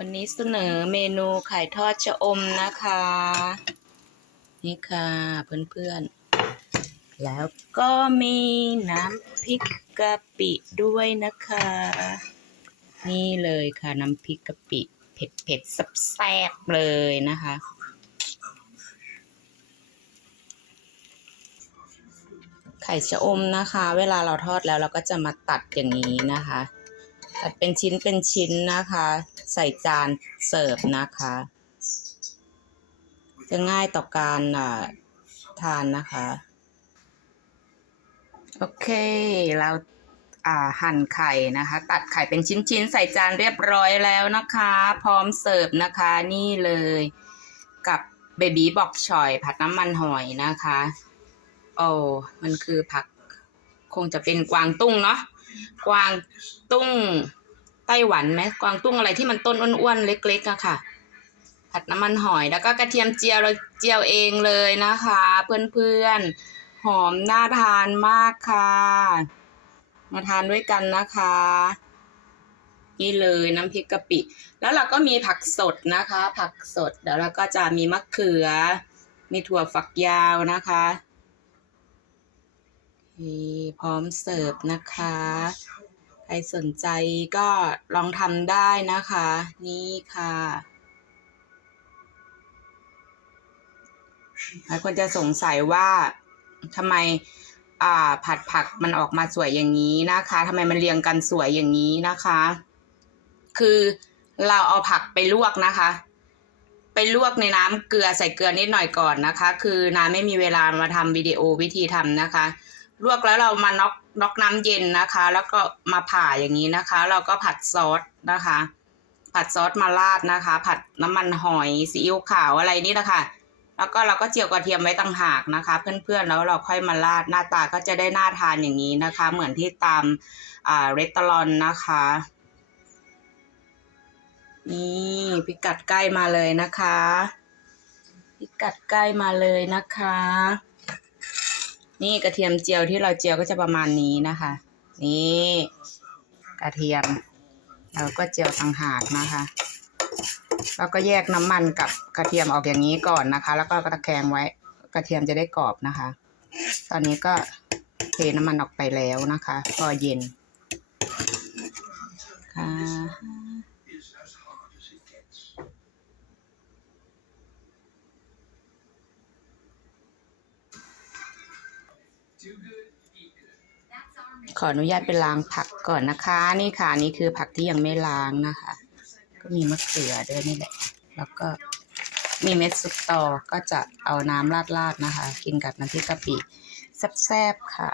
วันนี้เสนอเมนูไข่ทอดชะอมนะคะ นี่ค่ะเพื่อนๆ แล้วก็มีน้ำพริกกะปิด้วยนะคะ นี่เลยค่ะน้ำพริกกะปิเผ็ดเผ็ดๆแซ่บๆเลยนะคะ ไข่ชะอมนะคะ เวลาเราทอดแล้วเราก็จะมาตัดอย่างนี้นะคะ ตัดเป็นชิ้นเป็นชิ้นนะคะ ใส่จานเสิร์ฟนะคะ จะง่ายต่อการอ่าทานนะคะ โอเคเราหั่นไข่นะคะ ตัดไข่เป็นชิ้นๆ ใส่จานเรียบร้อยแล้วนะคะ พร้อมเสิร์ฟนะคะนี่เลย กับเบบี้บอกชอย ผัดน้ำมันหอยนะคะ โอ้มันคือผักคงจะเป็นกวางตุ้งเนาะ กวางตุ้งไต้หวันไหมกวางตุ้งอะไรที่มันต้นอ้วนๆเล็กๆอะค่ะ ผัดน้ำมันหอยแล้วก็กระเทียมเจียวเราเจียวเองเลยนะคะ เพื่อนๆหอมน่าทานมากค่ะ มาทานด้วยกันนะคะนี่เลยน้ำพริกกะปิ แล้วเราก็มีผักสดนะคะ ผักสด เดี๋ยวเราก็จะมีมะเขือ มีถั่วฝักยาวนะคะ นี่พร้อมเสิร์ฟนะคะ ใครสนใจก็ลองทำได้นะคะ นี่ค่ะหลายคนจะสงสัยว่าทำไมอ่าผัดผักมันออกมาสวยอย่างนี้นะคะทำไมมันเรียงกันสวยอย่างนี้นะคะ คือเราเอาผักไปลวกนะคะ ไปลวกในน้ำเกลือใส่เกลือนิดหน่อยก่อนนะคะ คือน้ำไม่มีเวลามาทำวิดีโอวิธีทำนะคะ ลวกแล้วเรามาน็อกน็อกน้ำเย็นนะคะ แล้วก็มาผ่าอย่างนี้นะคะ เราก็ผัดซอสนะคะ ผัดซอสมาราดนะคะ ผัดน้ำมันหอยซีอิ๊วขาวอะไรนี่นะคะแล้วก็เราก็เจียวกระเทียมไว้ต่างหากนะคะ เพื่อนๆแล้วเราค่อยมาราดหน้าตาก็จะได้น่าทานอย่างนี้นะคะ เหมือนที่ตามอ่าเรสตอรอนนะคะนี่พิกัดใกล้มาเลยนะคะ พิกัดใกล้มาเลยนะคะ นี่กระเทียมเจียวที่เราเจียวก็จะประมาณนี้นะคะ นี่กระเทียม เราก็เจียวต่างหากนะคะแล้วก็แยกน้ำมันกับกระเทียมออกอย่างนี้ก่อนนะคะ แล้วก็ตะแคงไว้กระเทียมจะได้กรอบนะคะ ตอนนี้ก็เทน้ำมันออกไปแล้วนะคะ พอเย็นค่ะ ขออนุญาตไปล้างผักก่อนนะคะ นี่ค่ะนี่คือผักที่ยังไม่ล้างนะคะ ก็มีมะเขือด้วยนี่แหละ แล้วก็มีเม็ดสุกตอก็จะเอาน้ำราดลาดนะคะ กินกับน้ำพริกกะปิแซ่บๆค่ะ